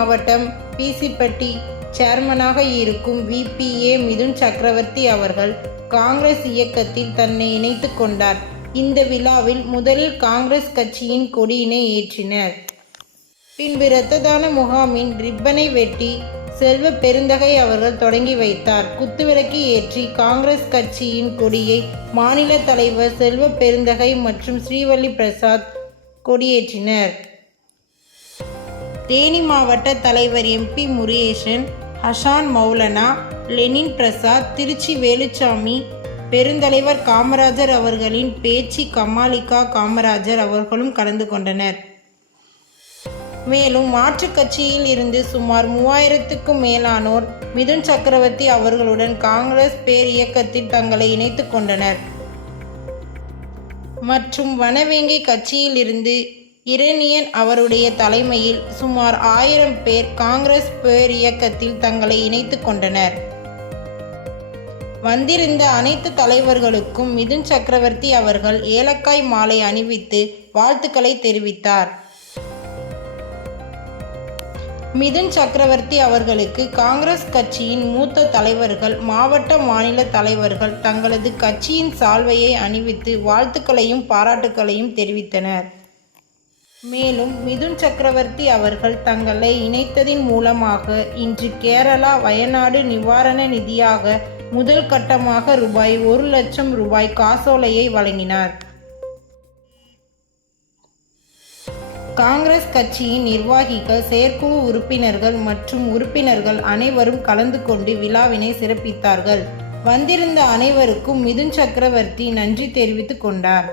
மாவட்டம் பிசிப்பட்டி சேர்மனாக இருக்கும் VPA மிதுன் சக்கரவர்த்தி அவர்கள் காங்கிரஸ் இயக்கத்தில் தன்னை இணைத்துக் கொண்டார். இந்த விழாவில் முதலில் காங்கிரஸ் கட்சியின் கொடியினை ஏற்றினர். பின்பு இரத்த தான முகாமின் ரிப்பனை வெட்டி செல்வ பெருந்தகை அவர்கள் தொடங்கி வைத்தார். குத்துவிளக்கு ஏற்றி காங்கிரஸ் கட்சியின் கொடியை மாநில தலைவர் செல்வ பெருந்தகை மற்றும் ஸ்ரீவள்ளி பிரசாத் கொடியேற்றினர். தேனி மாவட்ட தலைவர் MP முருகேசன், ஹசான் மௌலானா, லெனின் பிரசாத், திருச்சி வேலுச்சாமி, பெருந்தலைவர் காமராஜர் அவர்களின் பேச்சி கமாலிகா காமராஜர் அவர்களும் கலந்து கொண்டனர். மேலும் மாற்றுக் கட்சியில் இருந்து சுமார் 3000க்கும் மேலானோர் மிதுன் சக்கரவர்த்தி அவர்களுடன் காங்கிரஸ் பேர் இயக்கத்தில் தங்களை இணைத்துக் கொண்டனர். மற்றும் வனவேங்கை கட்சியில் இருந்து இரணியன் அவருடைய தலைமையில் சுமார் 1000 பேர் காங்கிரஸ் பேர் இயக்கத்தில் தங்களை இணைத்துக் கொண்டனர். வந்திருந்த அனைத்து தலைவர்களுக்கும் மிதுன் சக்கரவர்த்தி அவர்கள் ஏலக்காய் மாலை அணிவித்து வாழ்த்துக்களை தெரிவித்தார். மிதுன் சக்கரவர்த்தி அவர்களுக்கு காங்கிரஸ் கட்சியின் மூத்த தலைவர்கள், மாவட்ட மாநில தலைவர்கள் தங்களது கட்சியின் சால்வையை அணிவித்து வாழ்த்துக்களையும் பாராட்டுக்களையும் தெரிவித்தனர். மேலும் மிதுன் சக்கரவர்த்தி அவர்கள் தங்களை இணைத்ததின் மூலமாக இன்று கேரளா வயநாடு நிவாரண நிதியாக முதல் கட்டமாக ரூபாய் 1,00,000 காசோலையை வழங்கினார். காங்கிரஸ் கட்சியின் நிர்வாகிகள், செயற்குழு உறுப்பினர்கள் மற்றும் உறுப்பினர்கள் அனைவரும் கலந்து கொண்டு விழாவினை சிறப்பித்தார்கள். வந்திருந்த அனைவருக்கும் மிதுன் சக்கரவர்த்தி நன்றி தெரிவித்துக் கொண்டார்.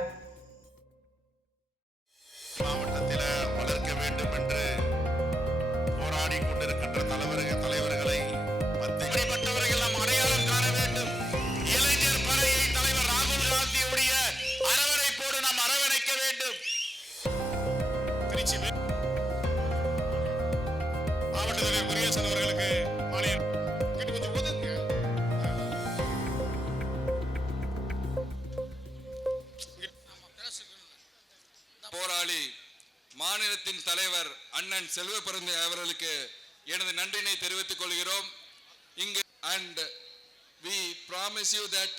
போராளி மாநிலத்தின் தலைவர் அண்ணன் செல்வ பெருந்தகை அவர்களுக்கு எனது நன்றினை தெரிவித்துக் கொள்கிறோம். இங்கு and we promise you that